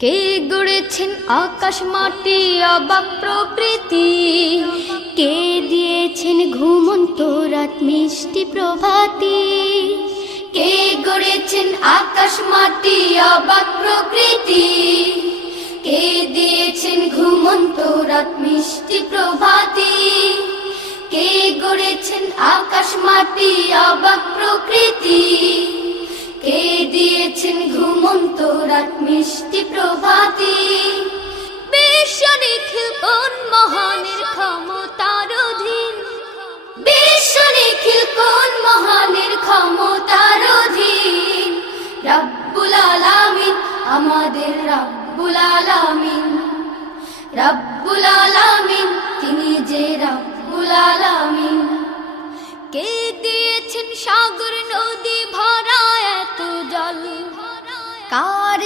কে গড়েছেন আকাশ মাটি অবাক প্রকৃতি, কে দিয়েছেন ঘুমন্ত রাত মিষ্টি প্রভাতি। কে গড়েছেন আকাশ মাটি অবাক প্রকৃতি, কে দিয়েছেন ঘুমন্ত রাত মিষ্টি প্রভাতি। কে গড়েছেন আকাশ মাটি অবাক প্রকৃতি, কে দিয়েছেন ঘুমন্ত রাত মিষ্টি প্রভাতি। বিশ্ব নিখিল কোন মহানের ক্ষমতার অধীন, বিশ্ব নিখিল কোন মহানের ক্ষমতার অধীন। রব্বুল আলামিন আমাদের রব্বুল আলামিন, রব্বুল আলামিন তিনি যে রব্বুল আলামিন। কে দিয়েছেন সাগর নদী ভরা এত জল, কার